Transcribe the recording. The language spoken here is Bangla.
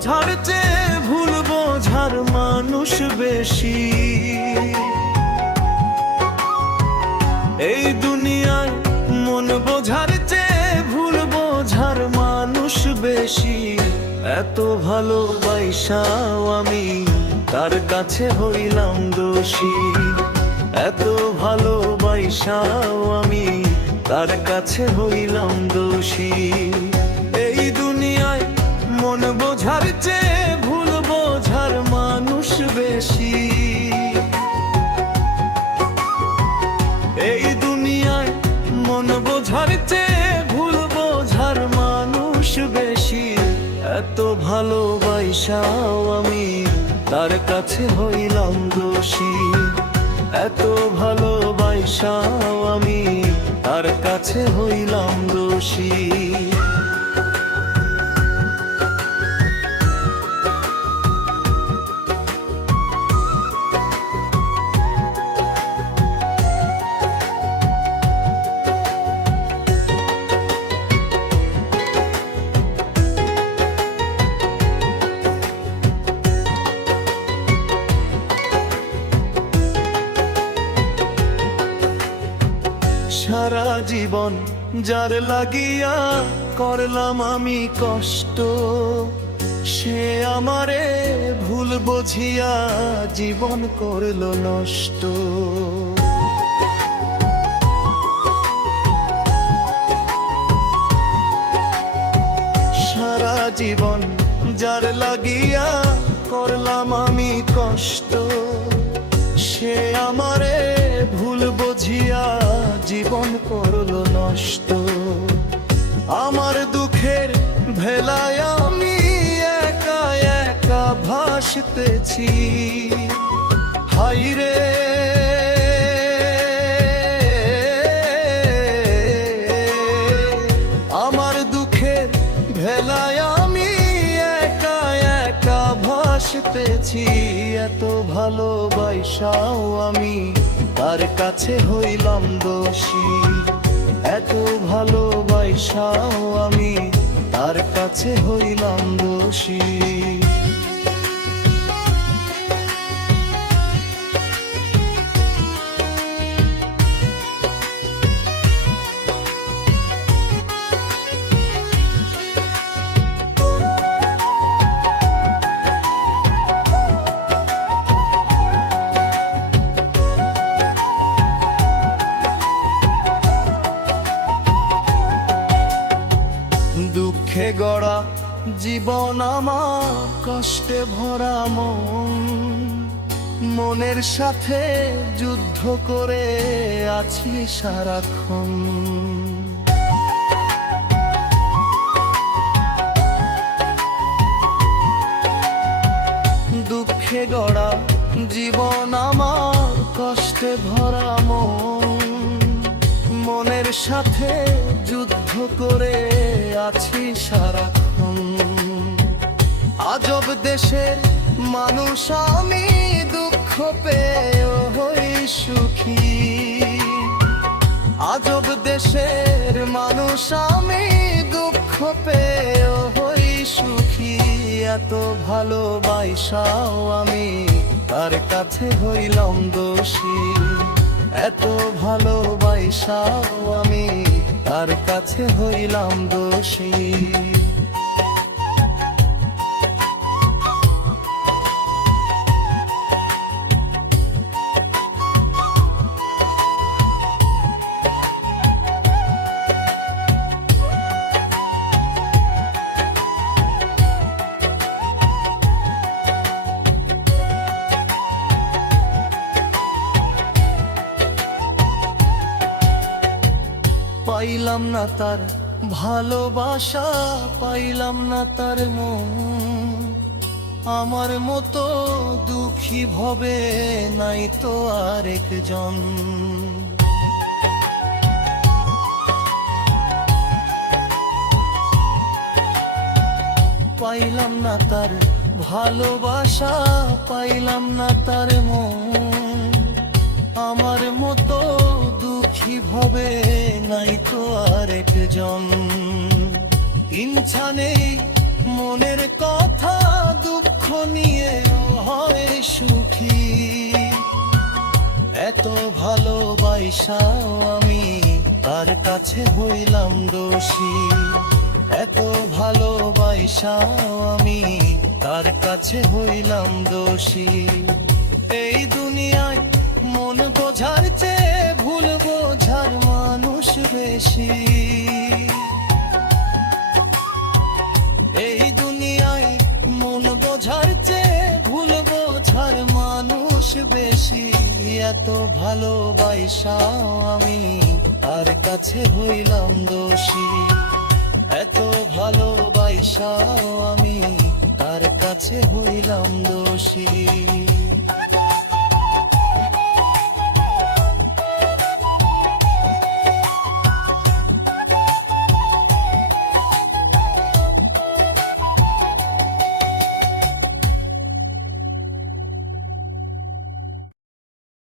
বোঝার চেয়ে ভুল বোঝার মানুষ বেশি। এই দুনিয়ায় মন বোঝার চেয়ে ভুল বোঝার মানুষ বেশি। এত ভালোবাসাও আমি তার কাছে হইলাম দোষী। এত ভালোবাসাও আমি তার কাছে হইলাম দোষী। এই দুনিয়ায় মন বোঝার চেয়ে ভুল বোঝার মানুষ বেশি। এই দুনিয়ায় মন বোঝার চেয়ে ভুল বোঝার মানুষ বেশি। এত ভালোবাসাও আমি তার কাছে হইলাম দোষী। এত ভালোবাসাও আমি তার কাছে হইলাম দোষী। সারা জীবন যার লাগিয়া করলাম আমি কষ্ট, সে আমারে ভুল বুঝিয়া জীবন করলো নষ্ট। সারা জীবন যার লাগিয়া করলাম আমি কষ্ট, সে আমারে ভুল বুঝিয়া জীবন করলো নষ্ট। আমার দুঃখের ভেলায় আমি একা একা ভাসতেছি। হায়রে আমার দুঃখের ভেলায় আমি একা একা ভাসতেছি। এত ভালোবাসাও আমি তার কাছে হইলাম দোষী। এত ভালোবাসাও আমি তার কাছে হইলাম দোষী। দুঃখে গড়া জীবন আমার কষ্টে ভরা মন, মনের সাথে যুদ্ধ করে আছি সারাক্ষণ। দুঃখে গড়া জীবন আমার কষ্টে ভরা মন, মনের সাথে যুদ্ধ করে আছি সারাক্ষণ। আজব দেশের মানুষ আমি, দুঃখ পেয়ে হই সুখী। আজব দেশের মানুষ আমি, দুঃখ পেয়ে হই সুখী। এত ভালোবাসাও আমি তার কাছে হইলাম দোষী। এত ভালোবাসাও আমি তার কাছে হইলাম দোষী। পাইলাম না তার ভালোবাসা, পাইলাম না তার মন। আমার মতো দুঃখী ভবে নাই তো আরেকজন। পাইলাম না তার ভালোবাসা, পাইলাম না তার মন। আমার মতো দুঃখী ভবে নাই তো আরেকজন। ইচ্ছা নেই মনের কথা দুঃখ নিয়ে হয় সুখী। এত ভালোবাসাও আমি তার কাছে হইলাম দোষী। এত ভালোবাসাও আমি তার কাছে হইলাম দোষী। এই দুনিয়ায় মন বোঝার চেয়ে ভুল বোঝার মানুষ বেশি। এই দুনিয়ায় মন বোঝার চেয়ে ভুল বোঝার মানুষ বেশি। এত ভালোবাসাও আমি তার কাছে হইলাম দোষী। এত ভালোবাসাও আমি তার কাছে হইলাম দোষী।